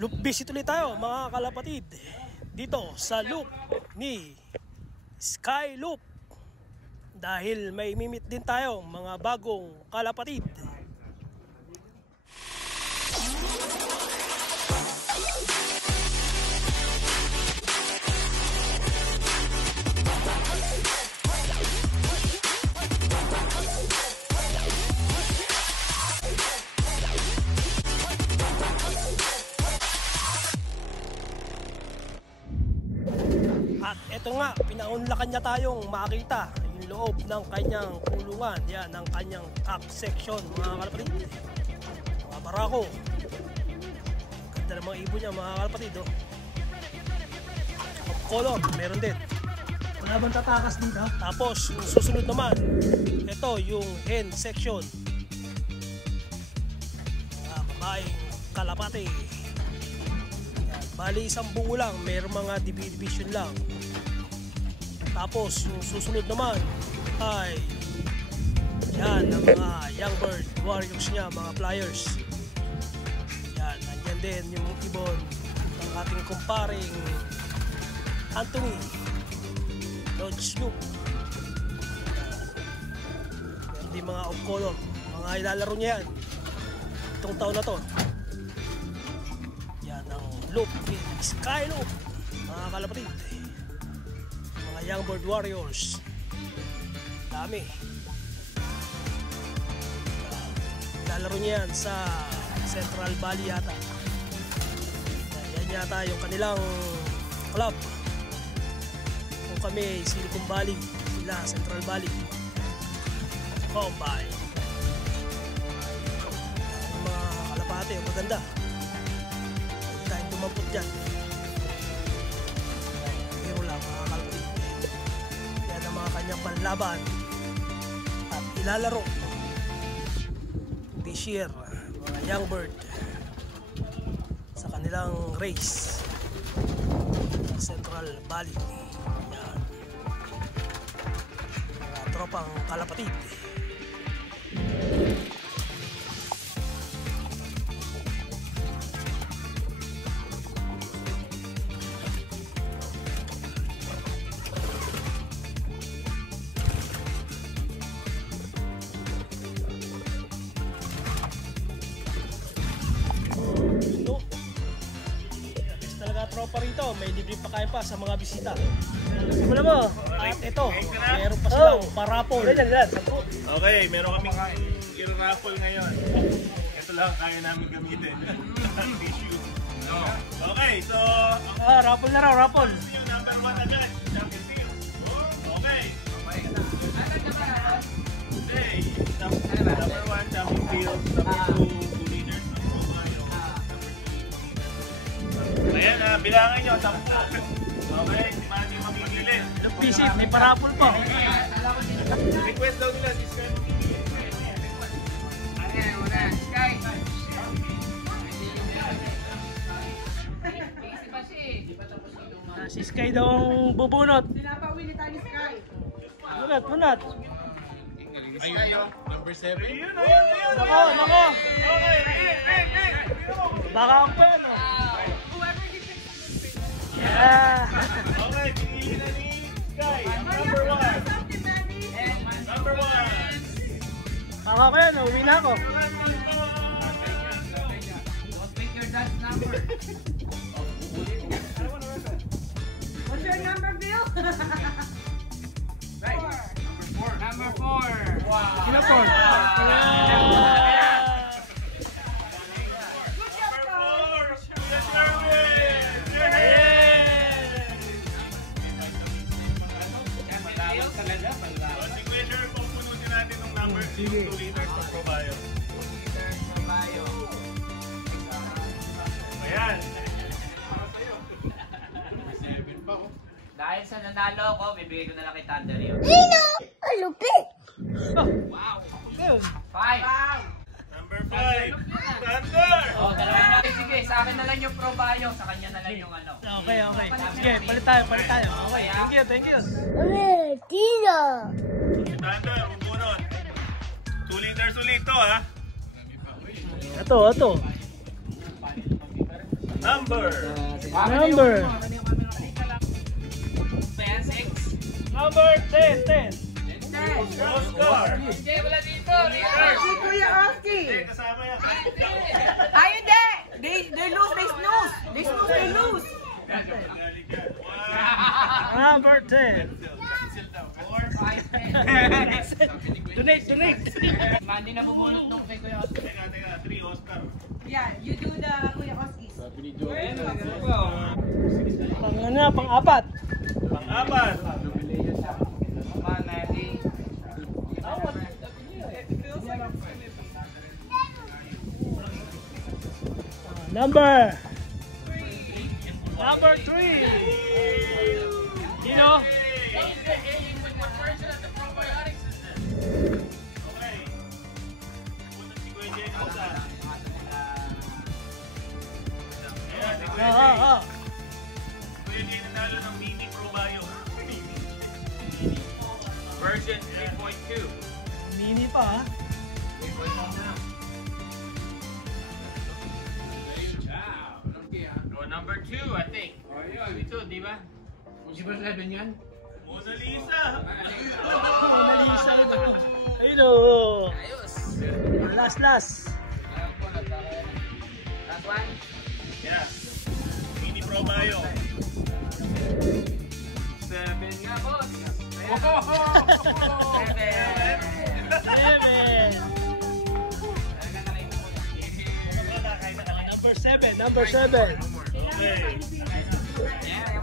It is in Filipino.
Loop visit ulit tayo mga kalapatid dito sa loop ni Sky Loop dahil may mimit din tayo mga bagong kalapatid. At eto nga, pinaunlakan niya tayong makita yung loob ng kanyang kulungan. Yan, ang kanyang top section mga kalapatid. Mga barako. Ganda ng mga ibon niya mga kalapatid. Oh. Of color, meron din. Wala bang tatakas dito? Tapos, yung susunod naman, ito yung hen section. Mga babaeng kalapati. Bali isang buo lang, mayroong mga division lang. Tapos yung susunod naman ay yan ang mga young bird warriors niya, mga flyers. Yan, nandyan din yung ibon ng ating kumparing Anthony Lodge Loop. Meron din mga off color, mga ilalaro niya yan itong taon na to. Loop, Sky Loop mga kalapatid, mga young bird warriors, dami. Lalaro niya yan sa Central Valley yata. Yan yata yung kanilang club. Kung kami Silicon Valley, sila Central Valley Combine. Mga kalapati, maganda kahit tumampot dyan, pero lang mga kalapatid. Yan ang mga kanyang panlaban at ilalaro this year, mga young bird sa kanilang race sa Central Valley. Yan, mga tropang kalapatid. Tropa rito, may libre pa kain pa sa mga bisita. Wala mo. At ito, meron pa silang parapol. Okay, meron kaming i-raffle ngayon. Ito lang kaya namin gamitin. Tissue. Okay, so raffle na raw, raffle. yung number 1 agad, champion team. Okay. Okay, number 1 champion field, number 2 leaders, number 1 ayan na, bilangan nyo, 10. Okay, si Manny mamimili. Loop visit, may parapol pa. Request daw nila si Sky. Si Sky daw ang bubunot. Pinapawili tayo ni Sky. Bunot, bunot. Ayun, number 7. Ayun. Nako, nako. Okay, Baka ang pwelo. Yeah. okay, pinili na ni Sky. Number 1. Number 1. Ako ko yan, uwi na ako. Don't pick your dad's number. What's your number, Bill? Right. Number 4. Wow. Sino po? Yung 2 liters of Probayo. Ayan. Dahil sa nanalo ko, bibigay ko na lang kay Thunder yun. Nino! Alupit! Wow! 5. 5! Number 5. Thunder! O, dalawa na. Sige, sa akin na lang yung Probayo, sa kanya na lang yung ano. Okay, okay. Sige, palit tayo, palit tayo. Okay, thank you, thank you. Tino! Thunder, umunod. 2 liters ulit to, ha? Ito. Number. Number 10. Oscar. Hindi, wala dito. Si Kuya Oski. Hindi, kasama yan. Ay, hindi. They lose, they snooze. They snooze, they lose. Galing yan. Wow. Number 10. Donate. Mandi na bubulot nung kay Kuya Oscar. Teka, 3 Oscar. Yeah, you do the Kuya Oski's. Pang-apat. Pang-apat. Number 3. Dino. Okay. Punta si Kuya Jenny sa. Ayan, si Kuya Jenny. Kuya Jenny nanalo ng Mini Pro Bio. Version 3.2. Mini pa ha. Go number 2, I think. Ito, di ba? Mona Lisa. Ayun o. Ayos. Last. Last one. Yeah. Mini Pro Bio. 7 nga, boss. 7. Number 7. Okay. Yeah,